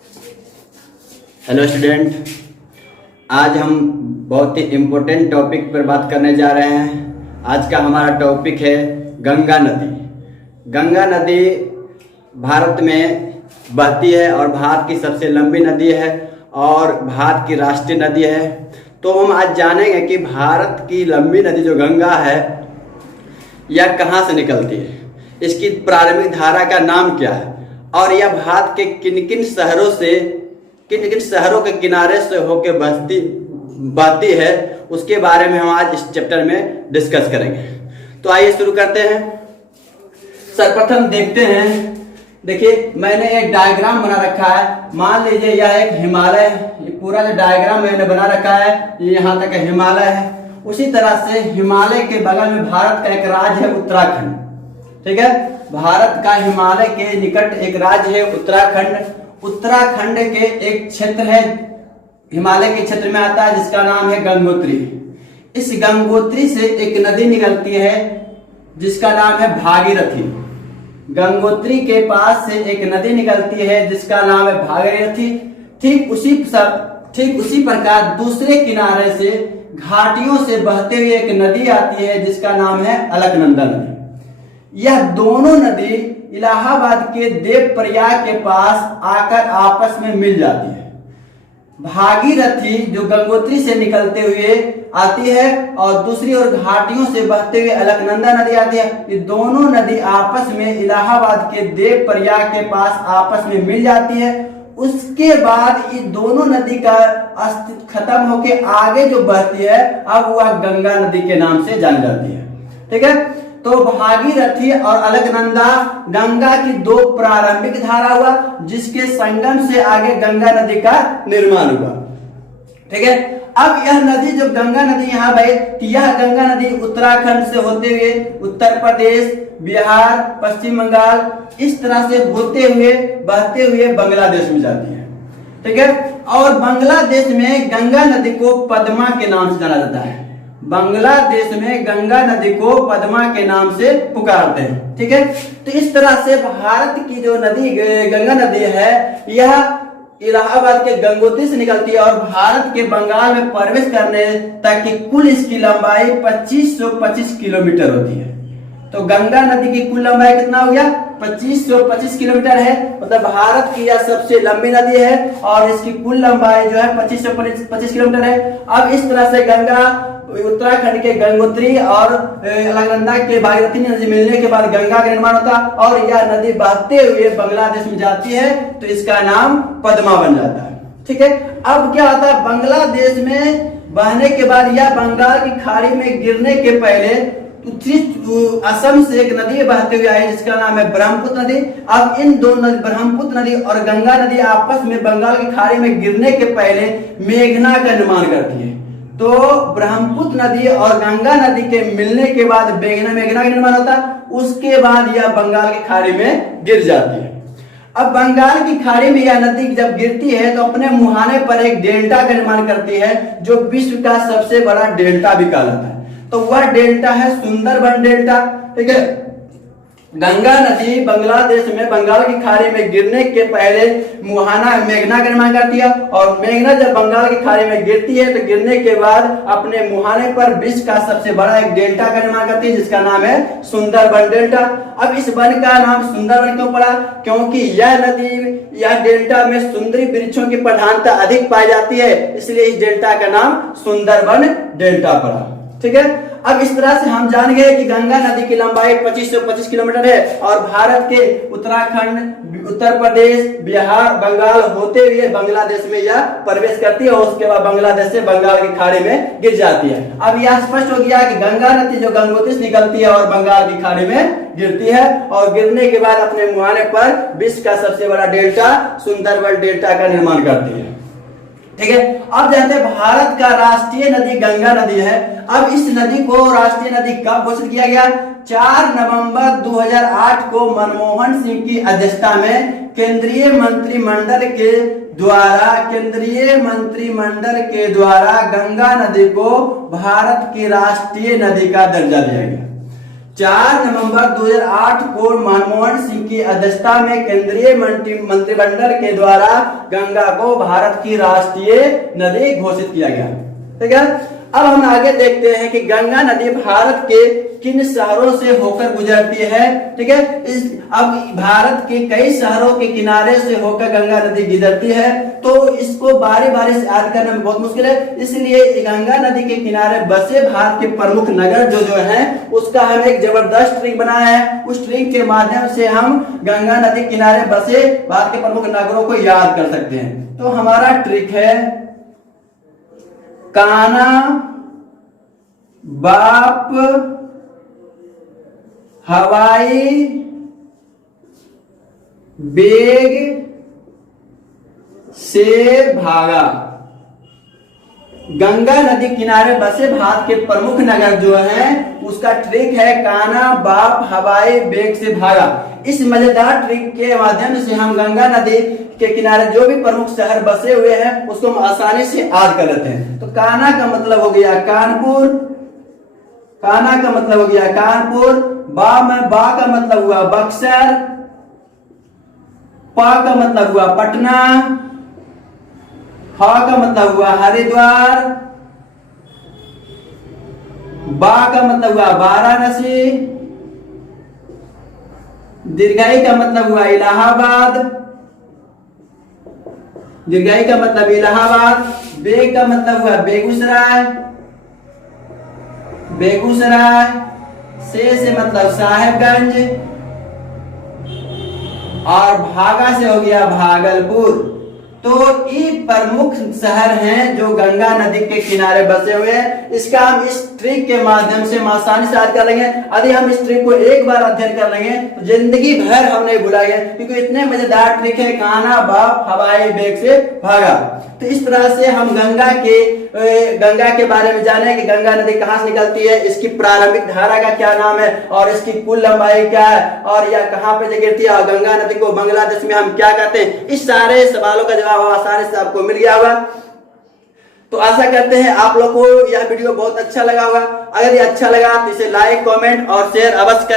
Hello student, आज हम बहुत ही इम्पोर्टेंट टॉपिक पर बात करने जा रहे हैं। आज का हमारा टॉपिक है गंगा नदी। गंगा नदी भारत में बहती है और भारत की सबसे लंबी नदी है और भारत की राष्ट्रीय नदी है। तो हम आज जानेंगे कि भारत की लंबी नदी जो गंगा है यह कहाँ से निकलती है, इसकी प्रारंभिक धारा का नाम क्या है और यह भारत के किन किन शहरों के किनारे से होकर बहती है, उसके बारे में हम आज इस चैप्टर में डिस्कस करेंगे। तो आइए शुरू करते हैं। सर्वप्रथम देखते हैं, देखिए मैंने एक डायग्राम बना रखा है। मान लीजिए यह एक हिमालय, ये पूरा जो डायग्राम मैंने बना रखा है ये यहाँ तक हिमालय है। उसी तरह से हिमालय के बगल में भारत का एक राज्य है उत्तराखंड। ठीक है, भारत का हिमालय के निकट एक राज्य है उत्तराखंड। उत्तराखंड के एक क्षेत्र है, हिमालय के क्षेत्र में आता है, जिसका नाम है गंगोत्री। इस गंगोत्री से एक नदी निकलती है जिसका नाम है भागीरथी। गंगोत्री के पास से एक नदी निकलती है जिसका नाम है भागीरथी। ठीक उसी प्रकार दूसरे किनारे से घाटियों से बहते हुए एक नदी आती है जिसका नाम है अलकनंदा नदी। यह दोनों नदी इलाहाबाद के देवप्रयाग के पास आकर आपस में मिल जाती है। भागीरथी जो गंगोत्री से निकलते हुए आती है और दूसरी ओर घाटियों से बहते हुए अलकनंदा नदी आती है। ये दोनों नदी आपस में इलाहाबाद के देवप्रयाग के पास आपस में मिल जाती है। उसके बाद ये दोनों नदी का अस्तित्व खत्म होके आगे जो बहती है अब वह गंगा नदी के नाम से जानी जाती है। ठीक है, तो भागीरथी और अलकनंदा गंगा की दो प्रारंभिक धारा हुआ जिसके संगम से आगे गंगा नदी का निर्माण हुआ। ठीक है, अब यह नदी जो गंगा नदी यहाँ बहे, यह गंगा नदी उत्तराखंड से होते हुए उत्तर प्रदेश, बिहार, पश्चिम बंगाल इस तरह से होते हुए बहते हुए बांग्लादेश में जाती है। ठीक है, और बांग्लादेश में गंगा नदी को पद्मा के नाम से जाना जाता है। बांग्लादेश में गंगा नदी को पद्मा के नाम से पुकारते हैं। ठीक है, तो इस तरह से भारत की जो नदी गंगा नदी है यह इलाहाबाद के गंगोत्री से निकलती है और भारत के बंगाल में प्रवेश करने तक की कुल इसकी लंबाई 2525 किलोमीटर होती है। तो गंगा नदी की कुल लंबाई कितना हो गया? 2525 किलोमीटर है। मतलब भारत की यह सबसे लंबी नदी है और इसकी कुल लंबाई जो है 2525 किलोमीटर है। अब इस तरह से गंगा उत्तराखंड के गंगोत्री और अलकनंदा के भागीरथी नदी मिलने के बाद गंगा का निर्माण होता और यह नदी बहते हुए बांग्लादेश में जाती है तो इसका नाम पद्मा बन जाता है। ठीक है, अब क्या होता है, बांग्लादेश में बहने के बाद या बंगाल की खाड़ी में गिरने के पहले असम से एक नदी बहते हुए आई जिसका नाम है ब्रह्मपुत्र नदी। अब इन दोनों ब्रह्मपुत्र नदी और गंगा नदी आपस में बंगाल की खाड़ी में गिरने के पहले मेघना का निर्माण करती है। तो ब्रह्मपुत्र नदी और गंगा नदी के मिलने के बाद मेघना का निर्माण होता है। उसके बाद यह बंगाल की खाड़ी में गिर जाती है। अब बंगाल की खाड़ी में यह नदी जब गिरती है तो अपने मुहाने पर एक डेल्टा का निर्माण करती है जो विश्व का सबसे बड़ा डेल्टा भी कहलाता है। तो वह डेल्टा है सुंदरबन डेल्टा। ठीक है, गंगा नदी बांग्लादेश में बंगाल की खाड़ी में गिरने के पहले मुहाना मेघना का निर्माण करती है और मेघना जब बंगाल की खाड़ी में गिरती है तो गिरने के बाद अपने मुहाने पर विश्व का सबसे बड़ा एक डेल्टा का निर्माण करती है जिसका नाम है सुंदरबन डेल्टा। अब इस वन का नाम सुंदरबन क्यों पड़ा? क्योंकि यह नदी यह डेल्टा में सुंदरी वृक्षों की प्रधानता अधिक पाई जाती है, इसलिए इस डेल्टा का नाम सुंदरबन डेल्टा पड़ा। ठीक है, अब इस तरह से हम जान गए कि गंगा नदी की लंबाई 2525 किलोमीटर है और भारत के उत्तराखंड, उत्तर प्रदेश, बिहार, बंगाल होते हुए बांग्लादेश में यह प्रवेश करती है और उसके बाद बांग्लादेश से बंगाल की खाड़ी में गिर जाती है। अब यह स्पष्ट हो गया कि गंगा नदी जो गंगोत्री से निकलती है और बंगाल की खाड़ी में गिरती है और गिरने के बाद अपने मुहाने पर विश्व का सबसे बड़ा डेल्टा सुंदरबन डेल्टा का निर्माण करती है। ठीक है, अब जानते हैं भारत का राष्ट्रीय नदी गंगा नदी है। अब इस नदी को राष्ट्रीय नदी कब घोषित किया गया? 4 नवंबर 2008 को मनमोहन सिंह की अध्यक्षता में केंद्रीय मंत्रिमंडल के द्वारा गंगा नदी को भारत की राष्ट्रीय नदी का दर्जा दिया गया। 4 नवंबर 2008 को मनमोहन सिंह की अध्यक्षता में केंद्रीय मंत्रिमंडल के द्वारा गंगा को भारत की राष्ट्रीय नदी घोषित किया गया। ठीक है, अब हम आगे देखते हैं कि गंगा नदी भारत के किन शहरों से होकर गुजरती है। ठीक है, अब भारत के कई शहरों के किनारे से होकर गंगा नदी गुजरती है, तो इसको बारी बारी से याद करना में बहुत मुश्किल है। इसलिए गंगा नदी के किनारे बसे भारत के प्रमुख नगर जो हैं, उसका हम एक जबरदस्त ट्रिक बनाया है। उस ट्रिक के माध्यम से हम गंगा नदी किनारे बसे भारत के प्रमुख नगरों को याद कर सकते हैं। तो हमारा ट्रिक है कान्हा, बाप, हवाई, बेग से भागा। गंगा नदी किनारे बसे भारत के प्रमुख नगर जो हैं, उसका ट्रिक है कान्हा, बाप, हवाई, बेग से भागा। इस मजेदार ट्रिक के माध्यम से हम गंगा नदी के किनारे जो भी प्रमुख शहर बसे हुए हैं उसको हम आसानी से याद कर लेते हैं। तो कान्हा का मतलब हो गया कानपुर, कान्हा का मतलब हो गया कानपुर। बा का मतलब हुआ बक्सर, पा का मतलब हुआ पटना, हा का मतलब हुआ हरिद्वार, बा का मतलब हुआ वाराणसी, दीर्घाई का मतलब हुआ इलाहाबाद, दीर्घाई का मतलब इलाहाबाद। बेग का मतलब हुआ बेगूसराय, बेगूसराय। से मतलब साहेबगंज, और भागा से हो गया भागलपुर। तो ये प्रमुख शहर हैं जो गंगा नदी के किनारे बसे हुए हैं। इसका हम इस ट्रिक के माध्यम से आसानी से याद कर लेंगे। यदि हम इस ट्रिक को एक बार अध्ययन कर लेंगे तो जिंदगी भर हम नहीं भुलाएंगे, क्योंकि इतने मजेदार ट्रिक है। कान्हा, बाप, हवाई, बेग से भागा। तो इस तरह से हम गंगा के बारे में जाने कि गंगा नदी कहां से निकलती है, इसकी प्रारंभिक धारा का क्या नाम है, और इसकी कुल लंबाई क्या है, और यह कहां पे गिरती है, और गंगा नदी को बांग्लादेश में हम क्या कहते हैं। इस सारे सवालों का जवाब आसानी से आपको मिल गया होगा। तो आशा करते हैं आप लोग को यह वीडियो बहुत अच्छा लगा होगा। अगर ये अच्छा लगा तो इसे लाइक, कमेंट और शेयर अवश्य करें।